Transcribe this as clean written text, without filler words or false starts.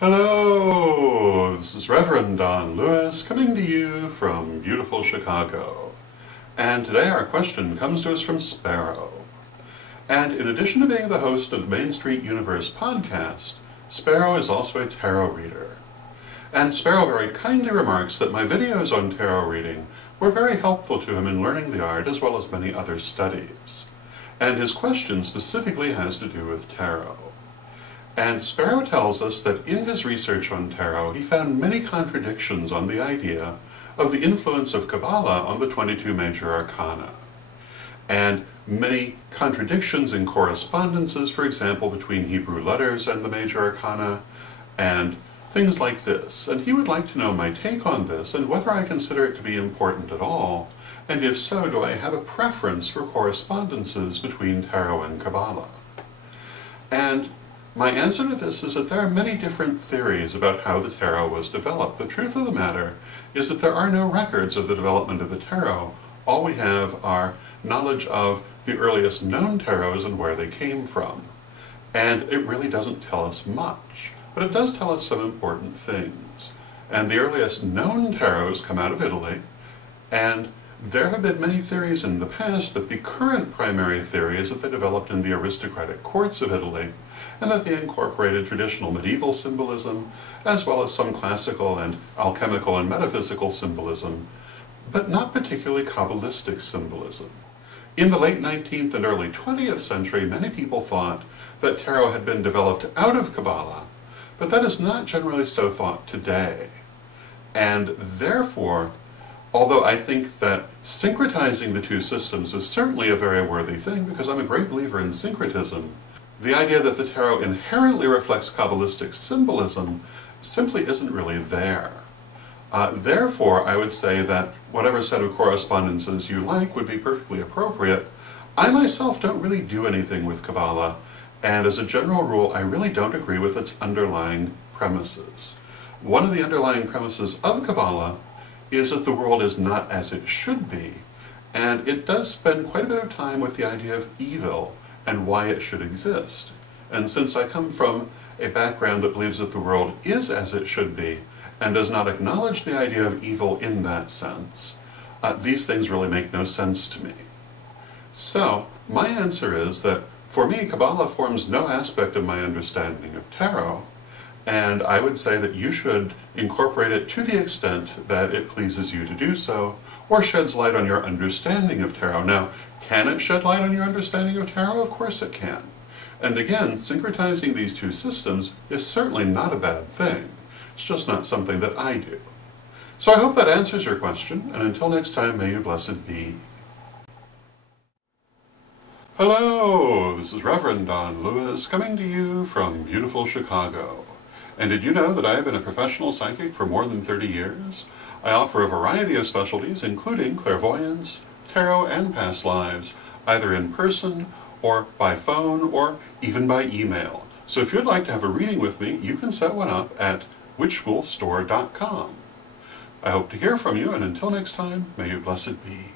Hello, this is Reverend Don Lewis coming to you from beautiful Chicago. And today our question comes to us from Sparrow. And in addition to being the host of the Main Street Universe podcast, Sparrow is also a tarot reader. And Sparrow very kindly remarks that my videos on tarot reading were very helpful to him in learning the art as well as many other studies. And his question specifically has to do with tarot. And Sparrow tells us that in his research on tarot, he found many contradictions on the idea of the influence of Kabbalah on the 22 major arcana. And many contradictions in correspondences, for example, between Hebrew letters and the major arcana, and things like this. And he would like to know my take on this and whether I consider it to be important at all, and if so, do I have a preference for correspondences between tarot and Kabbalah? And my answer to this is that there are many different theories about how the tarot was developed. The truth of the matter is that there are no records of the development of the tarot. All we have are knowledge of the earliest known tarots and where they came from. And it really doesn't tell us much, but it does tell us some important things. And the earliest known tarots come out of Italy, and there have been many theories in the past, but the current primary theory is that they developed in the aristocratic courts of Italy, and that they incorporated traditional medieval symbolism, as well as some classical and alchemical and metaphysical symbolism, but not particularly Kabbalistic symbolism. In the late 19th and early 20th century, many people thought that tarot had been developed out of Kabbalah, but that is not generally so thought today. And therefore, although I think that syncretizing the two systems is certainly a very worthy thing, because I'm a great believer in syncretism, the idea that the tarot inherently reflects Kabbalistic symbolism simply isn't really there. Therefore, I would say that whatever set of correspondences you like would be perfectly appropriate. I myself don't really do anything with Kabbalah, and as a general rule, I really don't agree with its underlying premises. One of the underlying premises of Kabbalah is that the world is not as it should be, and it does spend quite a bit of time with the idea of evil and why it should exist. And since I come from a background that believes that the world is as it should be, and does not acknowledge the idea of evil in that sense, these things really make no sense to me. So, my answer is that, for me, Kabbalah forms no aspect of my understanding of tarot, and I would say that you should incorporate it to the extent that it pleases you to do so, or sheds light on your understanding of tarot. Now, can it shed light on your understanding of tarot? Of course it can. And again, syncretizing these two systems is certainly not a bad thing. It's just not something that I do. So I hope that answers your question, and until next time, may you blessed be. Hello, this is Reverend Don Lewis coming to you from beautiful Chicago. And did you know that I have been a professional psychic for more than 30 years? I offer a variety of specialties, including clairvoyance, tarot, and past lives, either in person, or by phone, or even by email. So if you'd like to have a reading with me, you can set one up at witchschoolstore.com. I hope to hear from you, and until next time, may you blessed be.